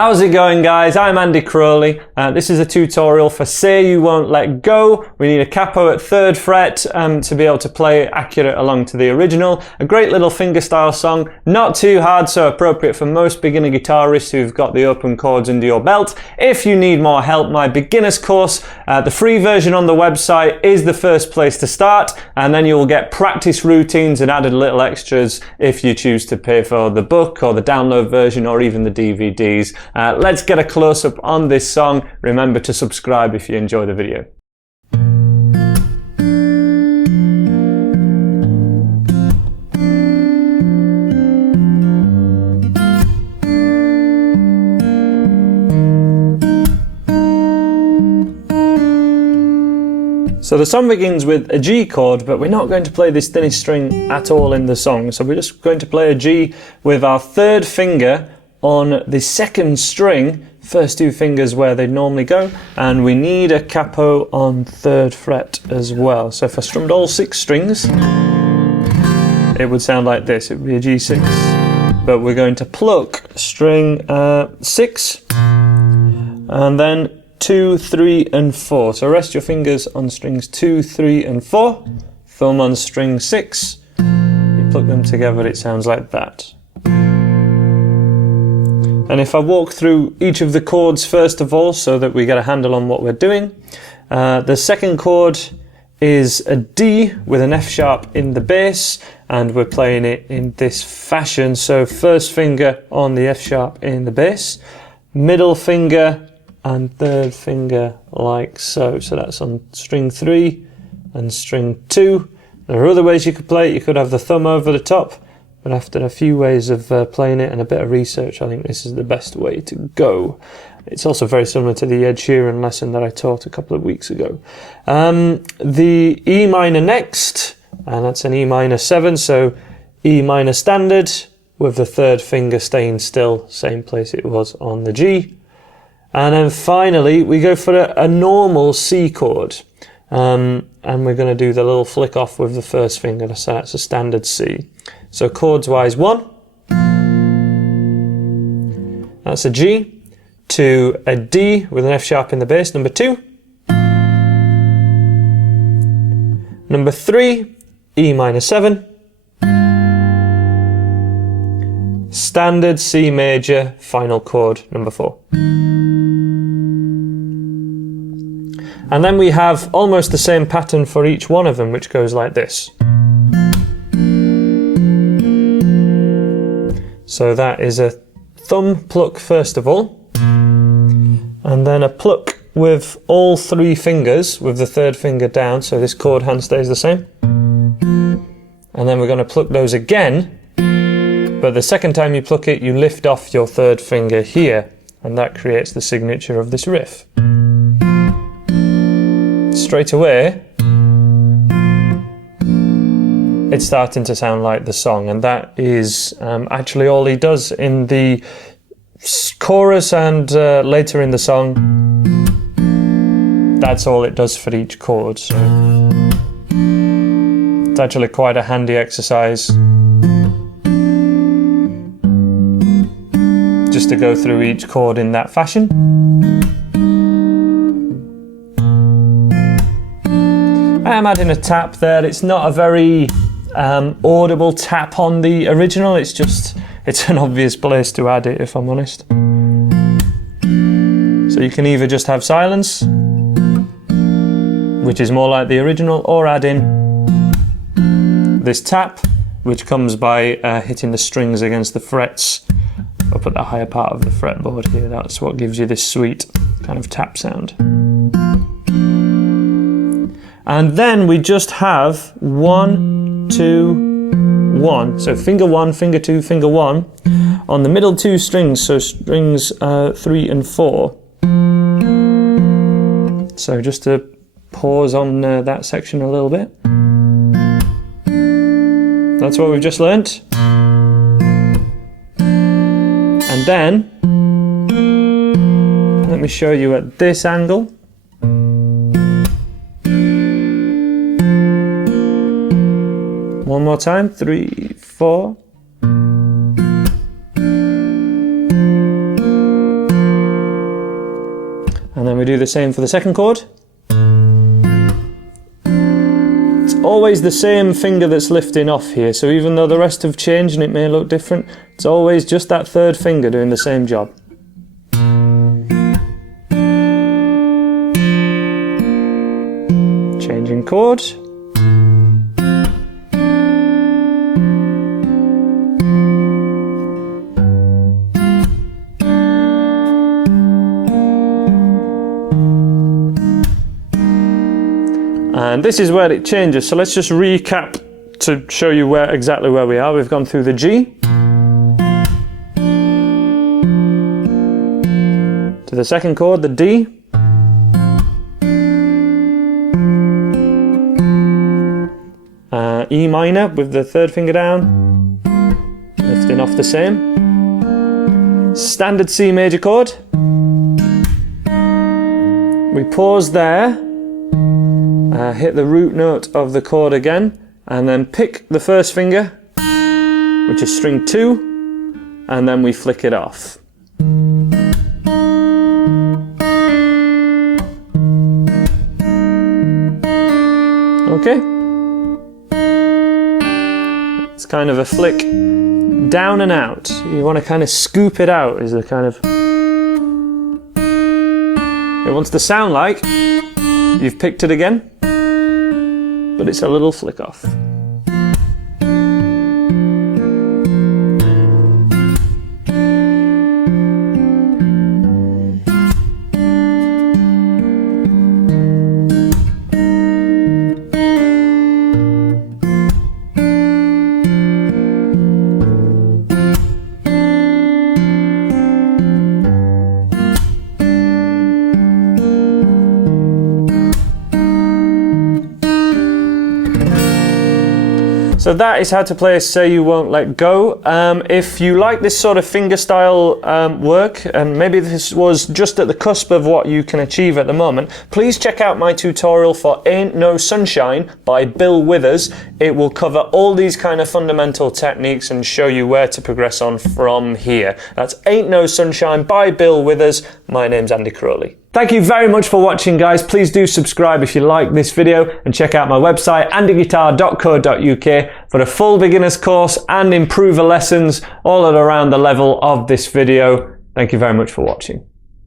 How's it going, guys? I'm Andy Crowley. This is a tutorial for Say You Won't Let Go. We need a capo at 3rd fret to be able to play accurate along to the original. A great little fingerstyle song, not too hard, so appropriate for most beginner guitarists who've got the open chords under your belt. If you need more help, my beginner's course, the free version on the website, is the first place to start, and then you will get practice routines and added little extras if you choose to pay for the book or the download version or even the DVDs. Let's get a close-up on this song. Remember to subscribe if you enjoy the video. So the song begins with a G chord, but we're not going to play this thinnest string at all in the song. So we're just going to play a G with our 3rd finger on the 2nd string, first 2 fingers where they normally go, and we need a capo on 3rd fret as well. So if I strummed all 6 strings, it would sound like this. It would be a G6, but we're going to pluck string 6 and then 2, 3 and 4. So rest your fingers on strings 2, 3 and 4, thumb on string 6, you pluck them together, it sounds like that. And if I walk through each of the chords first of all, so that we get a handle on what we're doing. The 2nd chord is a D with an F sharp in the bass, and we're playing it in this fashion. So 1st finger on the F sharp in the bass, middle finger and 3rd finger like so. So that's on string 3 and string 2. There are other ways you could play it. You could have the thumb over the top. But after a few ways of playing it and a bit of research, I think this is the best way to go. It's also very similar to the Ed Sheeran lesson that I taught a couple of weeks ago. The E minor next, and that's an E minor 7, so E minor standard with the 3rd finger staying still, same place it was on the G. And then finally, we go for a normal C chord. And we're going to do the little flick off with the 1st finger, so that's a standard C. So chords wise, 1, that's a G, to a D with an F sharp in the bass, number 2, number 3, E minor 7, standard C major, final chord, number 4. And then we have almost the same pattern for each one of them, which goes like this. So that is a thumb pluck first of all, and then a pluck with all 3 fingers with the 3rd finger down, so this chord hand stays the same. And then we're going to pluck those again, but the 2nd time you pluck it, you lift off your 3rd finger here, and that creates the signature of this riff. Straight away, it's starting to sound like the song, and that is actually all he does in the chorus and later in the song. That's all it does for each chord, so it's actually quite a handy exercise just to go through each chord in that fashion. I am adding a tap there. It's not a very audible tap on the original, it's an obvious place to add it, if I'm honest. So you can either just have silence, which is more like the original, or add in this tap, which comes by hitting the strings against the frets up at the higher part of the fretboard here. That's what gives you this sweet kind of tap sound. And then we just have 1, 2, 1. So finger 1, finger 2, finger 1 on the middle 2 strings, so strings 3 and 4. So just to pause on that section a little bit. That's what we've just learnt. And then, let me show you at this angle. One more time, 3, 4. we do the same for the second chord. It's always the same finger that's lifting off here, so even though the rest have changed and it may look different, it's always just that third finger doing the same job. Changing chord. And this is where it changes, so let's just recap to show you exactly where we are. We've gone through the G, to the second chord, the D, E minor with the third finger down, lifting off the same, standard C major chord, we pause there, hit the root note of the chord again, and then pick the first finger, which is string 2, and then we flick it off. Okay? It's kind of a flick down and out. You want to kind of scoop it out, is the kind of... It wants to sound like you've picked it again, but it's a little flick off. So that is how to play Say You Won't Let Go. If you like this sort of fingerstyle work, and maybe this was just at the cusp of what you can achieve at the moment, please check out my tutorial for Ain't No Sunshine by Bill Withers. It will cover all these kind of fundamental techniques and show you where to progress on from here. That's Ain't No Sunshine by Bill Withers. My name's Andy Crowley. Thank you very much for watching, guys. Please do subscribe if you like this video, and check out my website andyguitar.co.uk for a full beginner's course and improver lessons all at around the level of this video. Thank you very much for watching.